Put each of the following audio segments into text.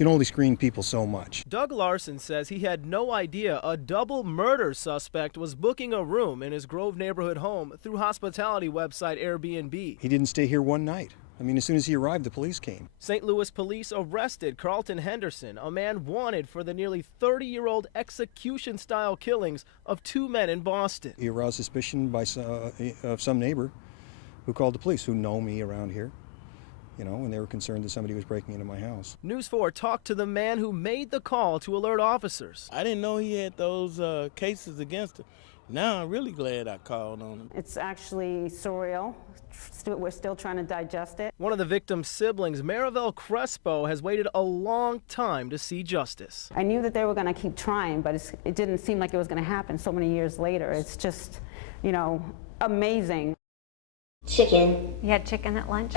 can only screen people so much. Doug Larson says he had no idea a double murder suspect was booking a room in his Grove neighborhood home through hospitality website Airbnb. He didn't stay here one night. I mean, as soon as he arrived, the police came. St. Louis police arrested Carlton Henderson, a man wanted for the nearly 30-year-old execution-style killings of 2 men in Boston. He aroused suspicion of some neighbor who called the police, who know me around here, you know, and they were concerned that somebody was breaking into my house. News 4 talked to the man who made the call to alert officers. I didn't know he had those cases against him. Now I'm really glad I called on him. It's actually surreal. We're still trying to digest it. One of the victim's siblings, Maribel Crespo, has waited a long time to see justice. I knew that they were going to keep trying, but it didn't seem like it was going to happen so many years later. It's just, you know, amazing. Chicken. You had chicken at lunch?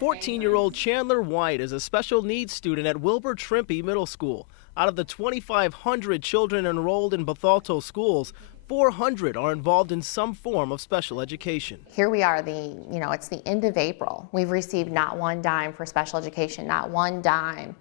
14-year-old Chandler White is a special needs student at Wilbur Trimpe Middle School. Out of the 2,500 children enrolled in Bethalto schools, 400 are involved in some form of special education. Here we are, it's the end of April. We've received not one dime for special education, not one dime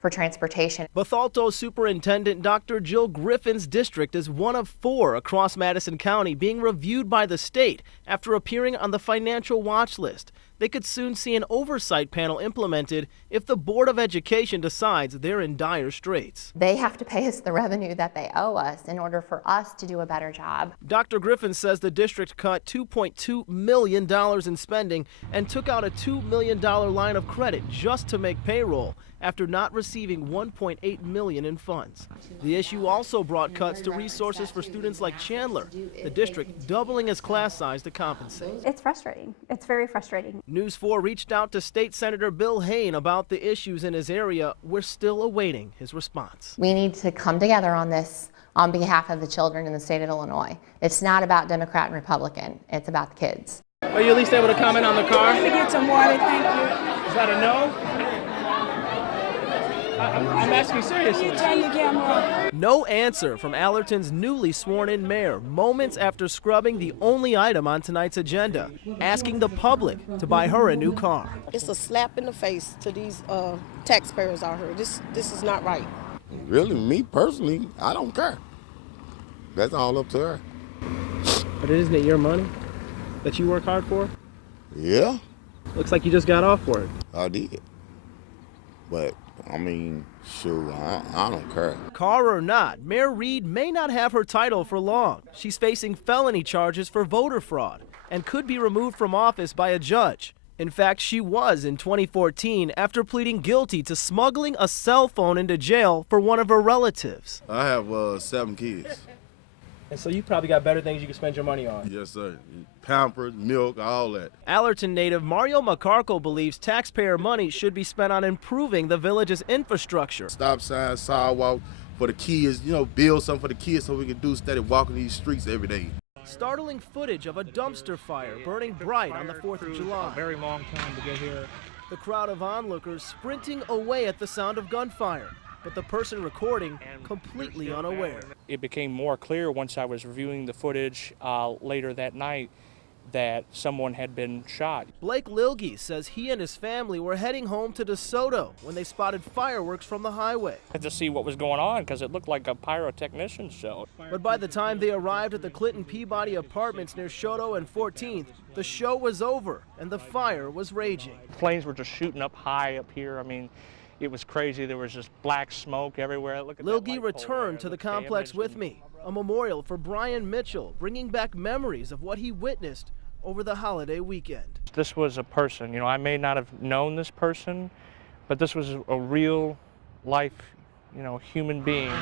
for transportation. Bethalto Superintendent Dr. Jill Griffin's district is one of 4 across Madison County being reviewed by the state after appearing on the financial watch list. They could soon see an oversight panel implemented if the Board of Education decides they're in dire straits. They have to pay us the revenue that they owe us in order for us to do a better job. Dr. Griffin says the district cut $2.2 million in spending and took out a $2 million line of credit just to make payroll after not receiving $1.8 million in funds. The issue also brought cuts to resources for students like Chandler, the district doubling its class size to compensate. It's frustrating. It's very frustrating. News 4 reached out to State Senator Bill Hayne about the issues in his area. We're still awaiting his response. We need to come together on this on behalf of the children in the state of Illinois. It's not about Democrat and Republican. It's about the kids. Are you at least able to comment on the car? Let me get some water, thank you. Is that a no? I'm asking seriously. Turn your camera. No answer from Allerton's newly sworn-in mayor, moments after scrubbing the only item on tonight's agenda, asking the public to buy her a new car. It's a slap in the face to these taxpayers out here. This is not right. Really, me personally, I don't care. That's all up to her. But isn't it your money that you work hard for? Yeah. Looks like you just got off work. I did. But I mean, shoot, I don't care. Car or not, Mayor Reed may not have her title for long. She's facing felony charges for voter fraud and could be removed from office by a judge. In fact, she was in 2014 after pleading guilty to smuggling a cell phone into jail for one of her relatives. I have 7 kids. And so you probably got better things you can spend your money on. Yes, sir. Pampers, milk, all that. Allerton native Mario McCarkle believes taxpayer money should be spent on improving the village's infrastructure. Stop signs, sidewalk for the kids, build something for the kids so we can do instead of walking these streets every day. Startling footage of a dumpster fire burning bright on the 4th of July. A very long time to get here. The crowd of onlookers sprinting away at the sound of gunfire, but the person recording completely unaware. It became more clear once I was reviewing the footage later that night that someone had been shot. Blake Lilge says he and his family were heading home to DeSoto when they spotted fireworks from the highway. I had to see what was going on because it looked like a pyrotechnician show. But by the time they arrived at the Clinton Peabody apartments near Choteau and 14th, the show was over and the fire was raging. Flames were just shooting up high up here. I mean, it was crazy. There was just black smoke everywhere. Look at Lilge returned to the complex with me, a memorial for Brian Mitchell, bringing back memories of what he witnessed over the holiday weekend. This was a person, I may not have known this person, but this was a real life, human being.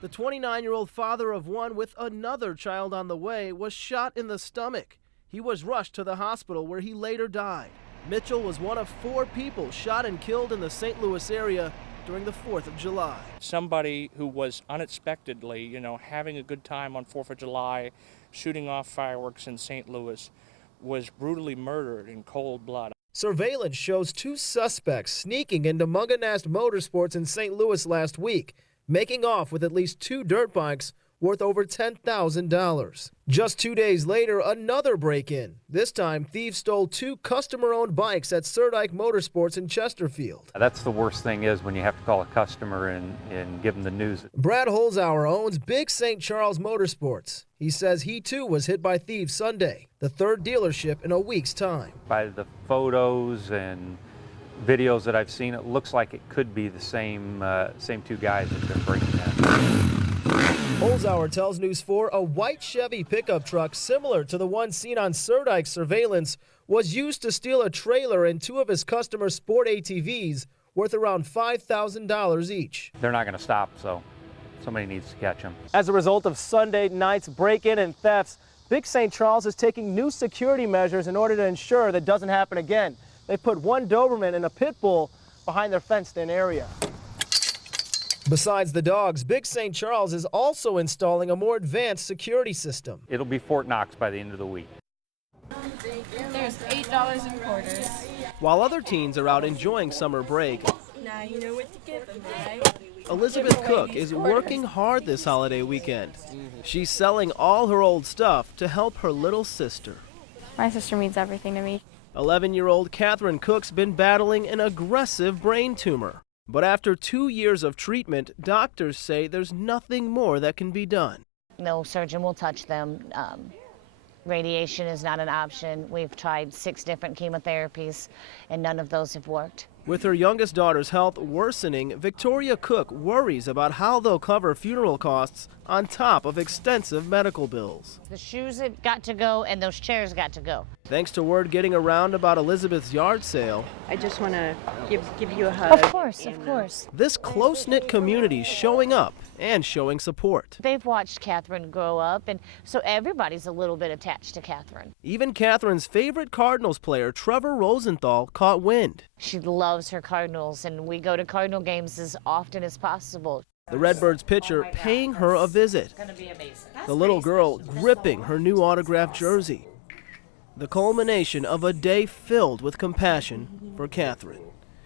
The 29-year-old father of one with another child on the way was shot in the stomach. He was rushed to the hospital where he later died. Mitchell was one of 4 people shot and killed in the St. Louis area during the 4th of July. Somebody who was unexpectedly, having a good time on 4th of July, shooting off fireworks in St. Louis, was brutally murdered in cold blood. Surveillance shows 2 suspects sneaking into Munganast Motorsports in St. Louis last week, making off with at least 2 dirt bikes worth over $10,000. Just 2 days later, another break-in. This time, thieves stole 2 customer-owned bikes at Surdike Motorsports in Chesterfield. That's the worst thing is when you have to call a customer and give them the news. Brad Holzhauer owns Big St. Charles Motorsports. He says he too was hit by thieves Sunday, the 3rd dealership in a week's time. By the photos and videos that I've seen, it looks like it could be the same 2 guys that have been breaking in. Holzhauer tells News 4 a white Chevy pickup truck similar to the one seen on Surdike's surveillance was used to steal a trailer and 2 of his customers' sport ATVs worth around $5,000 each. They're not going to stop, so somebody needs to catch them. As a result of Sunday night's break-in and thefts, Big St. Charles is taking new security measures in order to ensure that doesn't happen again. They put 1 Doberman and a pit bull behind their fenced-in area. Besides the dogs, Big St. Charles is also installing a more advanced security system. It'll be Fort Knox by the end of the week. There's $8 in quarters. While other teens are out enjoying summer break, Now you know what to give them, right? Elizabeth Cook is working hard this holiday weekend. She's selling all her old stuff to help her little sister. My sister means everything to me. 11-year-old Catherine Cook's been battling an aggressive brain tumor. But after 2 years of treatment, doctors say there's nothing more that can be done. No surgeon will touch them. Radiation is not an option. We've tried 6 different chemotherapies, and none of those have worked. With her youngest daughter's health worsening, Victoria Cook worries about how they'll cover funeral costs on top of extensive medical bills. The shoes have got to go, and those chairs got to go. Thanks to word getting around about Elizabeth's yard sale, I just want to give you a hug. Of course. this close-knit community showing up and showing support. They've watched Catherine grow up, and so everybody's a little bit attached to Catherine. Even Catherine's favorite Cardinals player, Trevor Rosenthal, caught wind. She loves her Cardinals, and we go to Cardinal games as often as possible. The Redbirds pitcher paying her a visit. It's going to be amazing. The little girl gripping her new autographed jersey. The culmination of a day filled with compassion for Catherine.